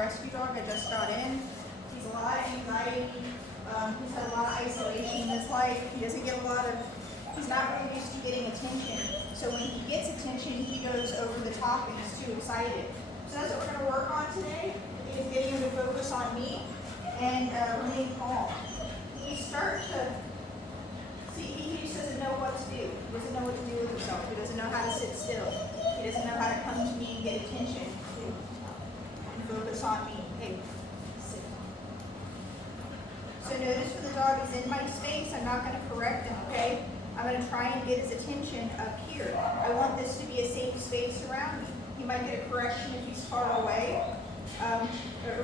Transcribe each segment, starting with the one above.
rescue dog. I just got in. He's a lot of anxiety. He's had a lot of isolation in his life. He doesn't get a lot of, he's not really used to getting attention. So when he gets attention, he goes over the top and is too excited. So that's what we're going to work on today, is getting him to focus on me and remain calm. We start to, see, he just doesn't know what to do. He doesn't know what to do with himself. He doesn't know how to sit still. He doesn't know how to come to me and get attention and focus on me. Hey, sit. So notice when the dog is in my space, I'm not going to correct him, okay? I'm going to try and get his attention up here. I want this to be a safe space around me. He might get a correction if he's far away, or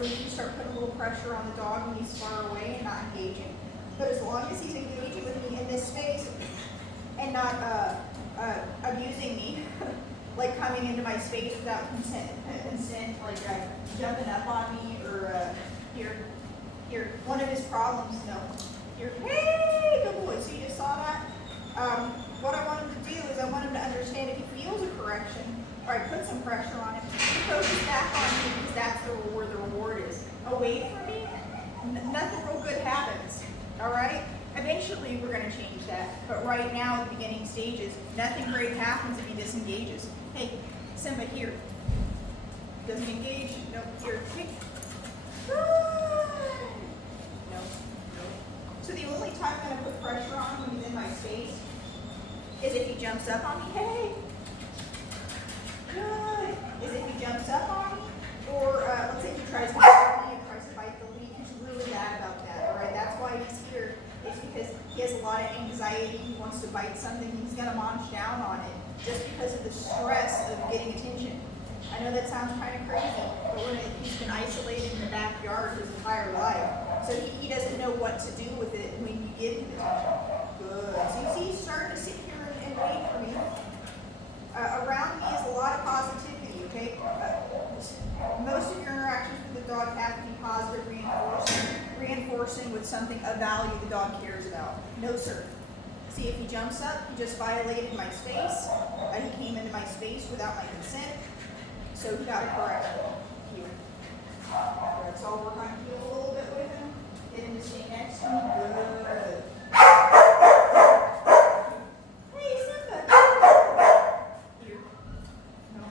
we can start putting a little pressure on the dog when he's far away and not engaging. But as long as he's engaging with me in this space and not abusing me, like coming into my space without consent, like jumping up on me, or here, one of his problems, no, here, hey, good boy, so you just saw that? What I want him to do is I want him to understand if he feels a correction, or I put some pressure on him, to focus back on me, because that's where the reward is. Away from me, nothing real good happens, all right? Eventually, we're going to change that, but right now, at the beginning stages, nothing great happens if he disengages. Hey, Simba, here. Doesn't engage. No, here. Hey. No. So the only time I'm going to put pressure on him when he's in my space is if he jumps up on me. Hey. Good. Is if he jumps up on me, or let's say he tries to bite me, or tries to bite the lead. He's really bad about that. All right. That's why he's here. It's because he has a lot of anxiety. He wants to bite something. He's going to munch down on it just because of the stress of getting attention. I know that sounds kind of crazy, but he's been isolated in the backyard his entire life. So he doesn't know what to do with it when you give him attention. Good. So you see, he's starting to sit here and wait for me. Around me is a lot of positivity, okay? Most of your interactions with the dog have to be positive, reinforcing with something of value the dog cares about. No, sir. See, if he jumps up, he just violated my space. He came into my space without my consent, so he got a correction. Here. Alright, so I'll work on heel a little bit with him. Get him to stay next to me. Good. Hey, Simba. Here. No.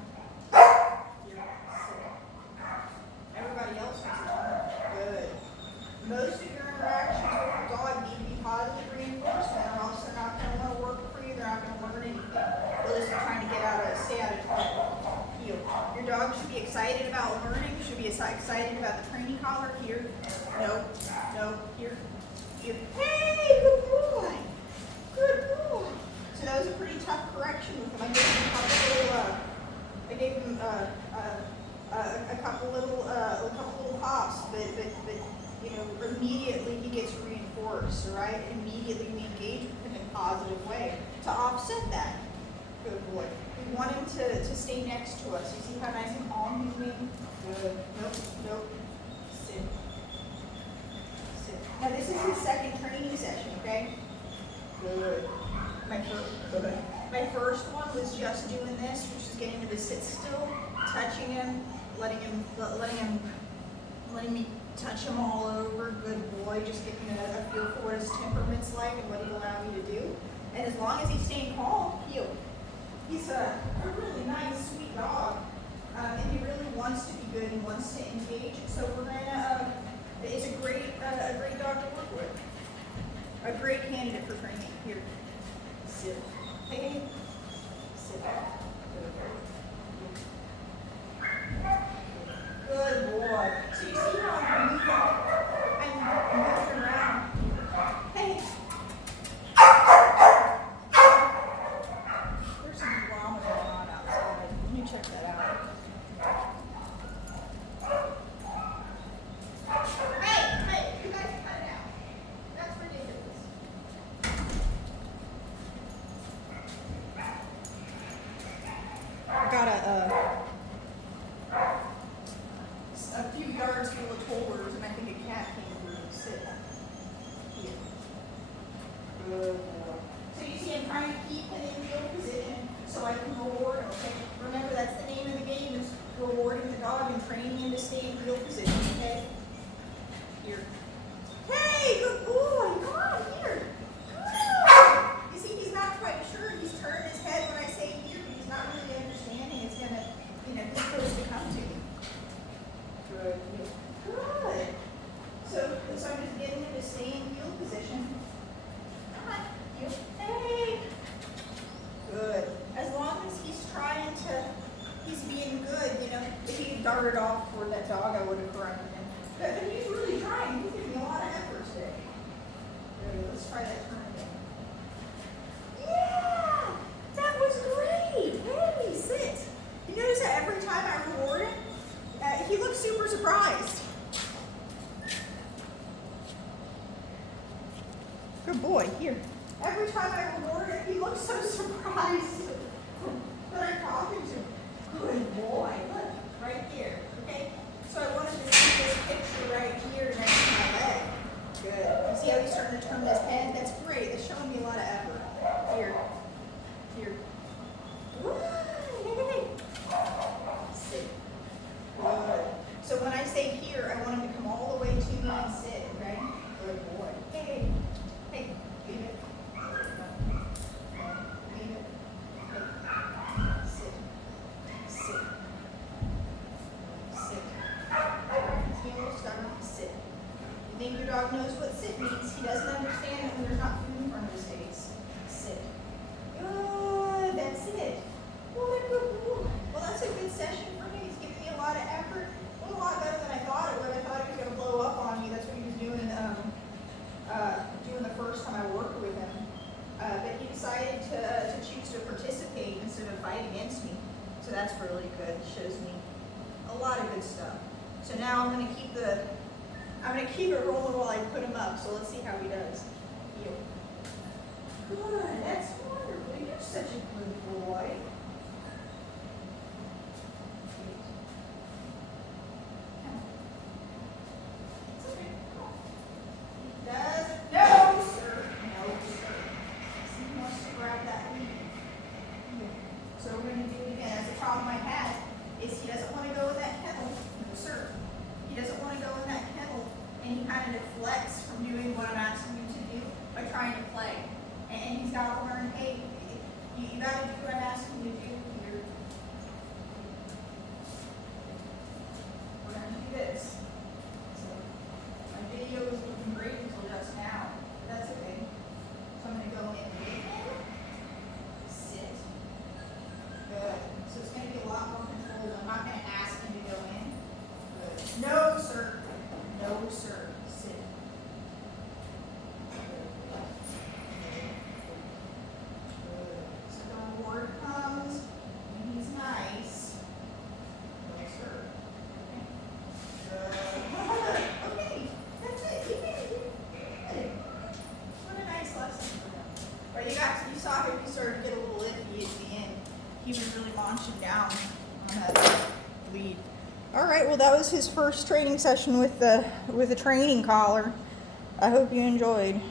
Here. Sit. Everybody else wants to turn. Good. Most of your interactions with the dog need to be positive reinforcement, or else they're not going to want to work for you. They're not going to learn anything. They'll just be trying to stay out of trouble. Heel. Your dog should be excited about learning. Should be excited about the training collar. Here. No. Here. Hey, good boy. Good boy. So that was a pretty tough correction with him. I gave him a couple little hops, but you know, immediately he gets reinforced, all right? Immediately we engage with him in a positive way to offset that. Good boy. We want him to stay next to us. You see how nice and calm he's being? Good. Nope. Sit. Now this is his second training session, okay? Good. My first one was just doing this, which is getting him to sit still, touching him, letting me touch him all over. Good boy. Just getting a feel for what his temperament's like and what he'll allow me to do. And as long as he's staying calm, he's a really nice, sweet dog. And he really wants to be good and wants to engage. So we're gonna. It's a great dog to work with. A great candidate for training. Here, sit. Hey, sit. Good boy. So you see how I'm moving around. Hey. There's some drama going on outside. Let me check that out. Hey, you guys cut it out. That's ridiculous. I got a few that dog, I would have corrected him. But he's really trying. He's giving me a lot of effort today. There we go. Let's try that turn again. Yeah! That was great! Hey, sit! You notice that every time I reward him, he looks super surprised. Good boy. Here. Every time I reward him, he looks so surprised that I'm talking to him. Good boy. Look, right here. Okay? So I wanted to see this picture right here next to my leg. Good. You see how he's starting to turn his head? That's great. It's showing me a lot of effort. Here. Here. Hey. Sit. Good. So when I say here, I want him to come all the way to me and sit, okay? Good boy. Hey. Hey. Leave it. Leave it. Hey. Sit. Sit. Sit. He's being a little stubborn. Sit. You think your dog knows what sit means? He doesn't understand it when there's not food in front of his face. Sit. Good. That's it. Well, that's a good session for him. He's giving me a lot of effort. A lot better than I thought it would. I thought he was going to blow up on me. That's what he was doing the first time I worked with him. But he decided to choose to participate instead of fight against me. So that's really good. Shows me a lot of good stuff. So now I'm going to keep it rolling while I put him up. So let's see how he does. Heel. Good. That's wonderful. You're such a good boy. So we're going to do it again. That's the problem I had, is he doesn't want to go in that kennel. No, sir. He doesn't want to go in that kennel, and he kind of deflects from doing what I'm asking him to do by trying to play. And he's got to learn, hey, you got to do what I'm asking you to do here. We're going to do this. So my video was looking great until just now. That's okay. So I'm going to go in again. Sit. Good. So it's going to be a lot more controlled. I'm not going to ask him to go in. Good. No, sir. No, sir. Sit. Good. So the reward comes when he's nice. No, sir. Okay. Good. Okay. That's it. You did it. Good. What a nice lesson for him. But you saw him, he started to get a little iffy at the end. He was really launching down on that lead. All right, well, that was his first training session with the training collar. I hope you enjoyed.